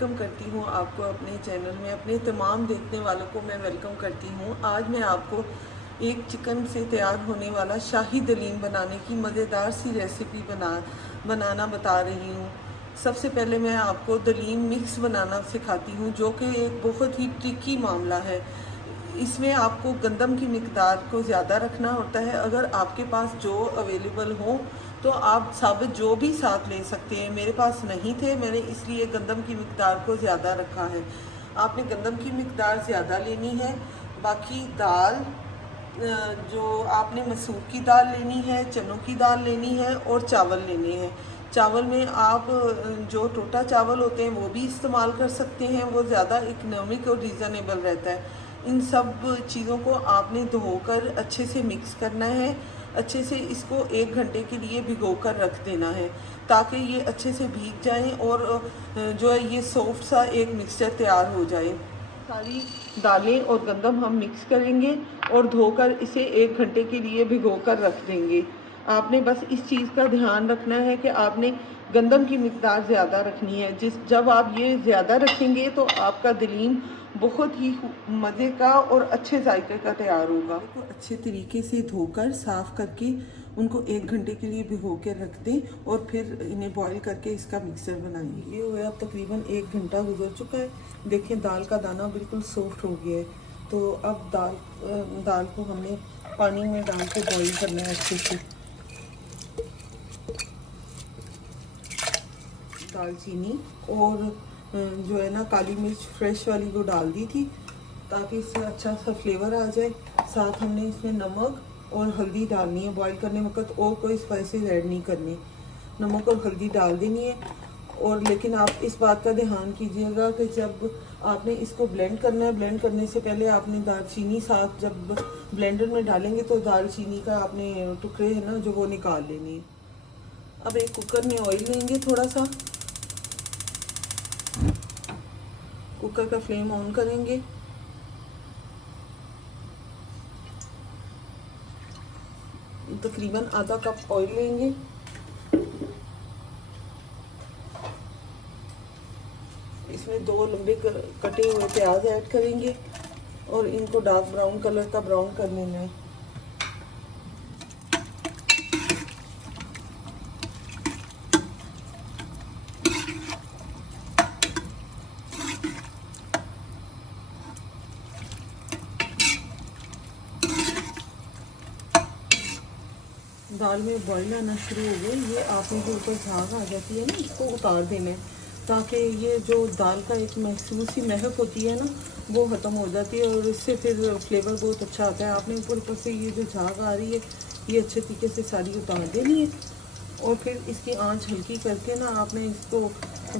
Welcome करती हूँ आपको अपने चैनल में। अपने तमाम देखने वालों को मैं वेलकम करती हूँ। आज मैं आपको एक चिकन से तैयार होने वाला शाही दलीम बनाने की मज़ेदार सी रेसिपी बनाना बता रही हूँ। सबसे पहले मैं आपको दलीम मिक्स बनाना सिखाती हूँ, जो कि एक बहुत ही ट्रिकी मामला है। इसमें आपको गंदम की मिकदार को ज़्यादा रखना होता है। अगर आपके पास जो अवेलेबल हो तो आप साबित जो भी साथ ले सकते हैं। मेरे पास नहीं थे, मैंने इसलिए गंदम की मिकदार को ज़्यादा रखा है। आपने गंदम की मिकदार ज़्यादा लेनी है। बाकी दाल, जो आपने मसूर की दाल लेनी है, चनों की दाल लेनी है और चावल लेने हैं। चावल में आप जो टोटा चावल होते हैं वो भी इस्तेमाल कर सकते हैं, वो ज़्यादा इकोनॉमिक और रीज़नेबल रहता है। इन सब चीज़ों को आपने धोकर अच्छे से मिक्स करना है। अच्छे से इसको 1 घंटे के लिए भिगो कर रख देना है, ताकि ये अच्छे से भीग जाएं और जो है ये सॉफ्ट सा एक मिक्सचर तैयार हो जाए। सारी दालें और गंदम हम मिक्स करेंगे और धोकर इसे 1 घंटे के लिए भिगो कर रख देंगे। आपने बस इस चीज़ का ध्यान रखना है कि आपने गंदम की मिकदार ज़्यादा रखनी है। जब आप ये ज़्यादा रखेंगे तो आपका दलीम बहुत ही मज़े का और अच्छे जायके का तैयार होगा। तो अच्छे तरीके से धोकर साफ़ करके उनको 1 घंटे के लिए भिगो के रख दें और फिर इन्हें बॉईल करके इसका मिक्सचर बनाएंगे। ये हुआ, अब तकरीबन 1 घंटा गुजर चुका है। देखें दाल का दाना बिल्कुल सॉफ्ट हो गया है। तो अब दाल को हमने पानी में डाल के बॉईल करना है अच्छे से। दालचीनी और जो है ना काली मिर्च फ्रेश वाली वो डाल दी थी, ताकि इससे अच्छा सा फ्लेवर आ जाए। साथ हमने इसमें नमक और हल्दी डालनी है बॉईल करने वक्त, और कोई स्पाइसेस ऐड नहीं करने। नमक और हल्दी डाल देनी है। और लेकिन आप इस बात का ध्यान कीजिएगा कि जब आपने इसको ब्लेंड करना है, ब्लेंड करने से पहले आपने दालचीनी साथ जब ब्लेंडर में डालेंगे तो दालचीनी का आपने टुकड़े है ना जो वो निकाल लेने हैं। अब एक कुकर में ऑयल लेंगे थोड़ा सा, कुकर का फ्लेम ऑन करेंगे। तकरीबन आधा कप ऑयल लेंगे। इसमें 2 लंबे कटे हुए प्याज ऐड करेंगे और इनको डार्क ब्राउन कलर का ब्राउन कर लेना है। दाल में बॉईल आना शुरू हो गई। ये आपने जो ऊपर झाग आ जाती है ना, इसको उतार देना है, ताकि ये जो दाल का एक महसूस सी महक होती है ना वो ख़त्म हो जाती है और इससे फिर फ्लेवर बहुत अच्छा आता है। आपने ऊपर से ये जो झाग आ रही है ये अच्छे तरीके से सारी उतार देनी है और फिर इसकी आंच हल्की करके ना आपने इसको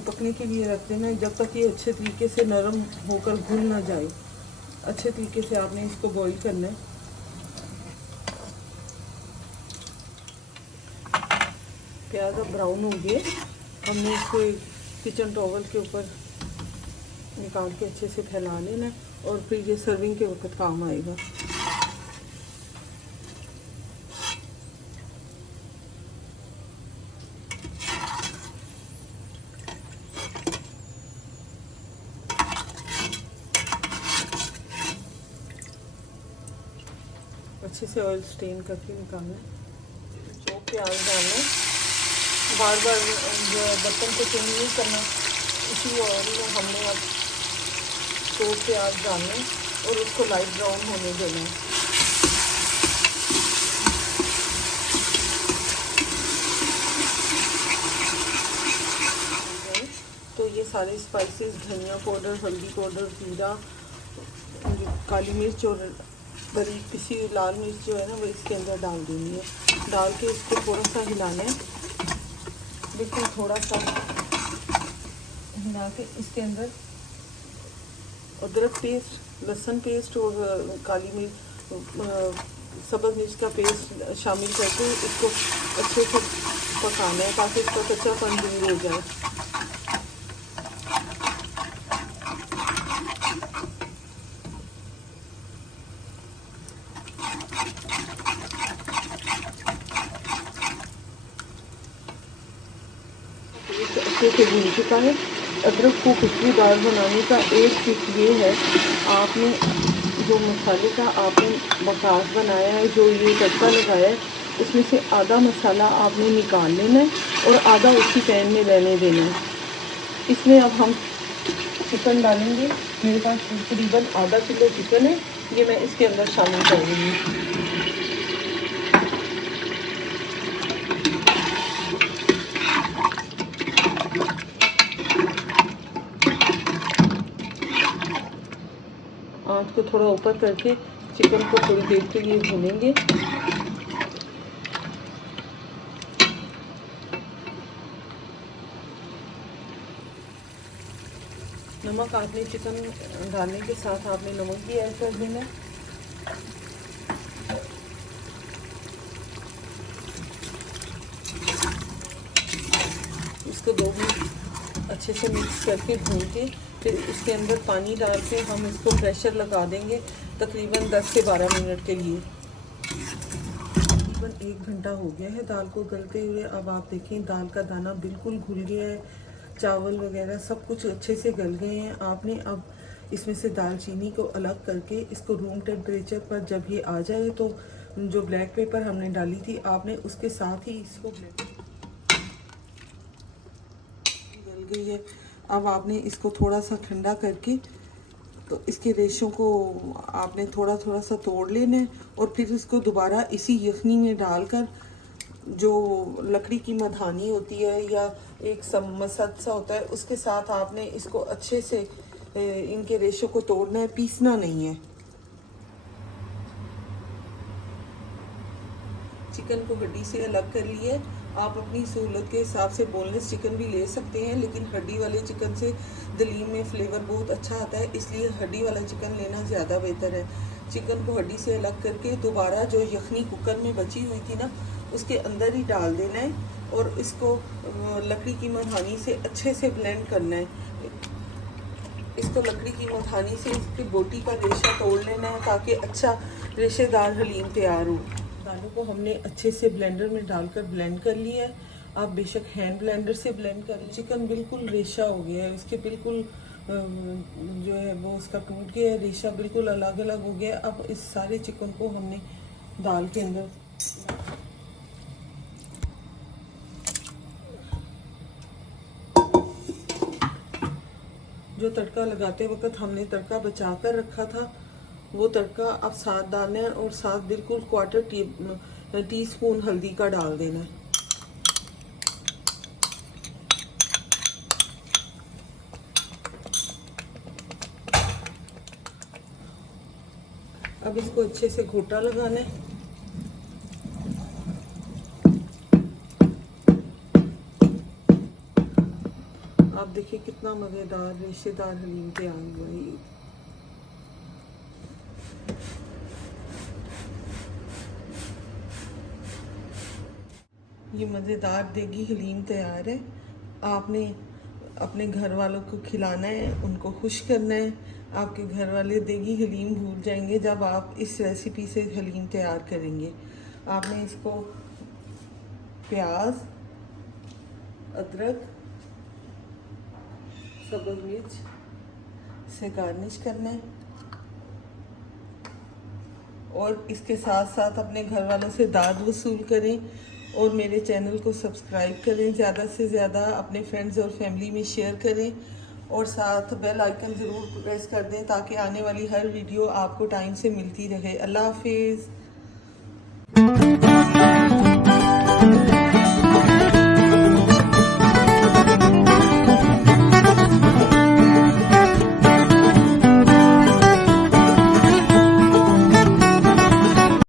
पकने के लिए रख देना है, जब तक ये अच्छे तरीके से नरम होकर घुल ना जाए। अच्छे तरीके से आपने इसको बॉईल करना है। प्याज अब ब्राउन हो गए। हमने इसको एक किचन टॉवल के ऊपर निकाल के अच्छे से फैला लेना है और फिर ये सर्विंग के वक्त काम आएगा। अच्छे से ऑयल स्टेन करके निकालना है। जो प्याज डालना है, बार बार बर्तन को चेंज नहीं करना। इसी ऑयल में हमने अब 2 प्याज डालने और उसको लाइट ब्राउन होने देना है। तो ये सारे स्पाइसेस, धनिया पाउडर, हल्दी पाउडर, जीरा, काली मिर्च और बारीक पिसी लाल मिर्च जो है ना वो इसके अंदर डाल देनी है। डाल के इसको थोड़ा सा हिलाना है, बिल्कुल थोड़ा सा हिला के इसके अंदर अदरक पेस्ट, लहसुन पेस्ट और काली मिर्च, सब्ज़ मिर्च का पेस्ट शामिल करके इसको अच्छे से पकाना है ताकि इसका कच्चापन दूर हो जाए। अच्छे से भून चुका है। अदरक को खुशबूदार बनाने का एक टिप ये है, आपने जो मसाले का आपने बकास बनाया है, जो ये तड़का लगाया है, उसमें से आधा मसाला आपने निकाल लेना है और आधा उसी पैन में रहने देना है। इसमें अब हम चिकन डालेंगे। मेरे पास तकरीबन आधा किलो चिकन है, ये मैं इसके अंदर शामिल करूँगी। आँच को थोड़ा ऊपर करके चिकन को थोड़ी देर के लिए भूनेंगे। नमक आपने चिकन डालने के साथ आपने नमक भी ऐड कर देना है। इसको 2 मिनट अच्छे से मिक्स करके भून के फिर इसके अंदर पानी डाल के हम इसको प्रेशर लगा देंगे तकरीबन 10 से 12 मिनट के लिए। तकरीबन 1 घंटा हो गया है दाल को गलते हुए। अब आप देखें दाल का दाना बिल्कुल घुल गया है, चावल वगैरह सब कुछ अच्छे से गल गए हैं। आपने अब इसमें से दालचीनी को अलग करके इसको रूम टेम्परेचर पर जब ये आ जाए तो जो ब्लैक पेपर हमने डाली थी आपने उसके साथ ही इसको गल गई है। अब आपने इसको थोड़ा सा ठंडा करके तो इसके रेशों को आपने थोड़ा थोड़ा सा तोड़ लेना है और फिर इसको दोबारा इसी यखनी में डालकर, जो लकड़ी की मधानी होती है या एक मसद सा होता है, उसके साथ आपने इसको अच्छे से इनके रेशों को तोड़ना है, पीसना नहीं है। चिकन को हड्डी से अलग कर लिए। आप अपनी सहूलत के हिसाब से बोनलेस चिकन भी ले सकते हैं, लेकिन हड्डी वाले चिकन से दलीम में फ्लेवर बहुत अच्छा आता है, इसलिए हड्डी वाला चिकन लेना ज़्यादा बेहतर है। चिकन को हड्डी से अलग करके दोबारा जो यखनी कुकर में बची हुई थी ना, उसके अंदर ही डाल देना है और इसको लकड़ी की मधानी से अच्छे से ब्लेंड करना है। इसको लकड़ी की मधानी से इसकी बोटी का रेशा तोड़ लेना है ताकि अच्छा रेशेदार हलीम तैयार हो। दालों को हमने अच्छे से ब्लेंडर में डालकर ब्लेंड कर लिया है। आप बेशक हैंड ब्लेंडर से ब्लेंड कर लें। चिकन बिल्कुल रेशा हो गया है, इसके बिल्कुल जो है वो उसका टूट गया है, रेशा बिल्कुल अलग अलग हो गया है। अब इस सारे चिकन को हमने दाल के अंदर जो तड़का लगाते वक्त हमने तड़का बचा कर रखा था वो तड़का अब साथ डालना है और साथ बिल्कुल 1/4 टीस्पून हल्दी का डाल देना है। अब इसको अच्छे से घोटा लगाना है। आप देखिए कितना मज़ेदार रेशेदार हलीम तैयार हुआ है। ये मज़ेदार देगी हलीम तैयार है। आपने अपने घर वालों को खिलाना है, उनको खुश करना है। आपके घर वाले देगी हलीम भूल जाएंगे जब आप इस रेसिपी से हलीम तैयार करेंगे। आपने इसको प्याज, अदरक, सब्ज़ मिर्च से गार्निश करना है और इसके साथ साथ अपने घर वालों से दाद वसूल करें और मेरे चैनल को सब्सक्राइब करें। ज़्यादा से ज़्यादा अपने फ्रेंड्स और फैमिली में शेयर करें और साथ बेल आइकन ज़रूर प्रेस कर दें ताकि आने वाली हर वीडियो आपको टाइम से मिलती रहे। अल्लाह हाफिज़।